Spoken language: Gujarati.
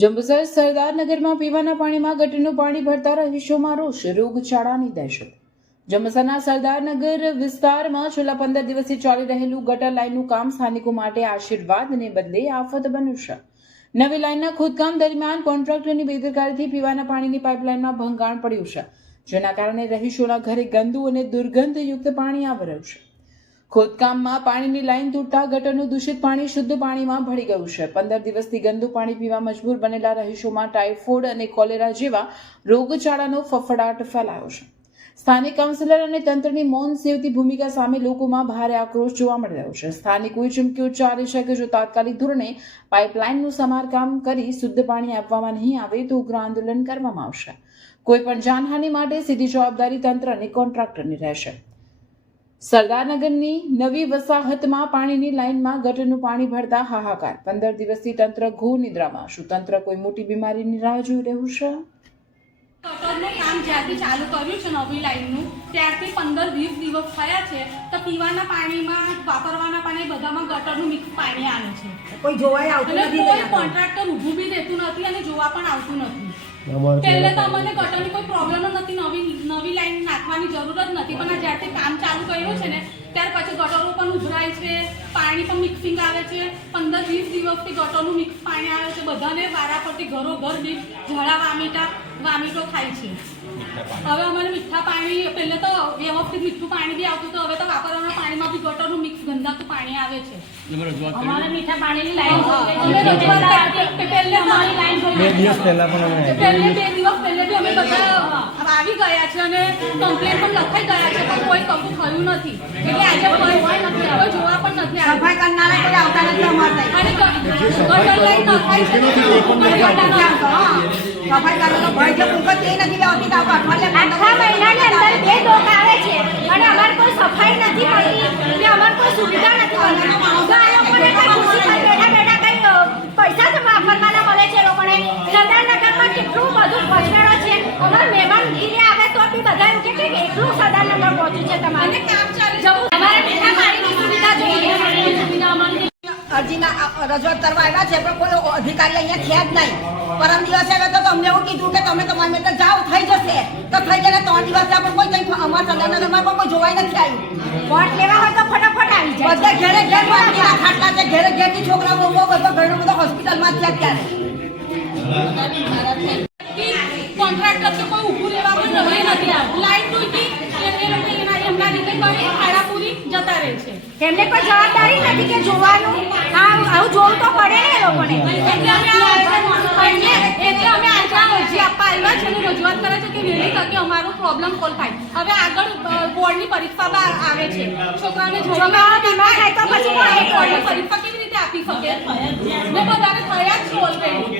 જંબુસર સરદારનગરમાં પીવાના પાણીમાં ગટરનું પાણી ભરતા રહીશોમાં રોષ, રોગચાળાની દહેશત. જંબુસરના સરદારનગર વિસ્તારમાં છેલ્લા 15 દિવસથી ચાલી રહેલું ગટર લાઇનનું કામ સ્થાનિકો માટે આશીર્વાદને બદલે આફત બન્યું છે. નવી લાઇનના ખોદકામ દરમિયાન કોન્ટ્રાક્ટરની બેદરકારીથી પીવાના પાણીની પાઇપલાઇનમાં ભંગાણ પડ્યું છે, જેના કારણે રહીશોના ઘરે ગંદુ અને દુર્ગંધયુક્ત પાણી આવી રહ્યું છે. ખોદકામમાં પાણીની લાઇન તૂટતા ગટરનું દૂષિત પાણી શુદ્ધ પાણીમાં ભળી ગયું છે. 15 દિવસથી ગંદુ પાણી પીવા મજબૂર બનેલા રહીશોમાં ટાઇફોઇડ અને કોલેરા જેવા રોગચાળાનો ફફડાટ ફેલાયો છે. સ્થાનિક કાઉન્સિલર અને તંત્રની મૌન સેવતી ભૂમિકા સામે લોકોમાં ભારે આક્રોશ જોવા મળી રહ્યો છે. સ્થાનિકોએ ચીમકી ઉચ્ચારી છે કે જો તાત્કાલિક ધોરણે પાઇપલાઇનનું સમારકામ કરી શુદ્ધ પાણી આપવામાં નહીં આવે તો ઉગ્ર આંદોલન કરવામાં આવશે. કોઈ પણ જાનહાનિ માટે સીધી જવાબદારી તંત્ર અને કોન્ટ્રાક્ટરની રહેશે. સરદારનગરની નવી વસાહતમાં પાણીની લાઇનમાં ગટરનું પાણી ભરતા હાહાકાર. 15 દિવસથી તંત્ર ઘોર નિદ્રામાં. શું તંત્ર કોઈ મોટી બીમારીની રાહ જોઈ રહ્યું છે? ગટરનું કામ જ્યારથી ચાલુ કર્યું છે નવી લાઇનનું ત્યારથી 15-20 દિવસ થયા છે તો પીવાના પાણીમાં વાપરવાના પાણી બધામાં ગટરનું મિક્સ પાણી આવે છે. કોઈ જોવાય આવતું નથી, કોઈ કોન્ટ્રાક્ટર ઊભું બી રહેતું નથી અને જોવા પણ આવતું નથી. પહેલે તો અમને ગટરની કોઈ પ્રોબ્લેમ નથી, નવી લાઈન નાખવાની જરૂર જ નથી, પણ જ્યારથી કામ ચાલુ કર્યું છે ને ત્યાર પછી ગટરો પણ ઉભરાય છે, પાણી પણ મિક્સિંગ આવે છે. 15-20 દિવસથી ગટરનું મિક્સ પાણી આવે છે. બધાને વારાફરતી ઘરો ઘર દીઠ ઝાડા વામીટો થાય છે. હવે અમારે મીઠા પાણી પહેલે તો વ્યવસ્થિત મીઠું પાણી બી આવતું હતું, હવે તો વાપરવાના પાણીમાં બી ગટરનું મિક્સ ગંદાતું પાણી આવે છે. અમારે મીઠા પાણીની લાઈન પહેલે અમે બધા આવી ગયા છે અને કમ્પ્લેન પણ લખાઈ ગયા છે, પણ કોઈ કશું થયું નથી. એટલે આજે કોઈ જોવા પણ નથી આવ્યું. સફાઈ કરનારા કોઈ આવતા નથી અમારે. અને ગટર લાઈન નખાઈ છે, સફાઈ કરવાનો ભય જે મુકત એ નથી આવતી. આખા મહિનાની અંદર 2 ડોક આવે છે અને અમારે કોઈ સફાઈ નથી મળતી કે અમારે કોઈ સુવિધા નથી મળતી. તો આ લોકોને કઈ ખુશી થઈ બેઠા કઈ પૈસા જ વાપરવાના મળે છે. લોકોને સરદારનગરમાં કેટલું બધું પછાડો છે. અમારે મહેમાનગીરી આવે તો બી બધા એવું કે એટલું સરદારનગર પહોંચ્યું છે તમારે કામ ચાલુ જવું. અમારે મીઠા પાણીની સુવિધા જોઈએ. અરજીના રજૂઆત કરવા આવ્યા છે પણ કોઈ અધિકારી અહીંયા છે જ નહીં. પરમ દિવસે આવ્યા તો તમને એવું કીધું કે તમે તમારી મેટર જાઓ, થઈ જશે. તો થઈ જાય 3 દિવસે પણ કોઈ કંઈ અમારા સરદારનગરમાં પણ કોઈ જોવાઈ નથી આવ્યું. વોટ લેવા હોય તો ફટાફટ આવી જાય. બધા ઘેરે ઘેર ખાટલા છે, ઘેરે ઘેરથી છોકરાઓ બધો ઘણો બધો હોસ્પિટલમાં છે અત્યારે. કોન્ટ્રાક્ટર કે કોઈ ઊભું રહેવા પણ રહી નથી. લાઈન તૂટી એમના રીતે કરી ખાડાપુરી જતા રહે છે. એમને કોઈ જવાબદારી નથી કે જોવાનું. આવું જોવું તો પડે ને એ લોકોને. એટલે અમે આજે અરજી આપવા આવ્યા છે અને રજૂઆત કરે છે કે વહેલી તકે અમારો પ્રોબ્લેમ સોલ્વ થાય. હવે આગળ બોર્ડની પરીક્ષા આવે છે. છોકરાઓને બીમાર થાય તો પછી બોર્ડની પરીક્ષા કેવી રીતે આપી શકે? ને બધાને થયા જ છે ઓલરેડી.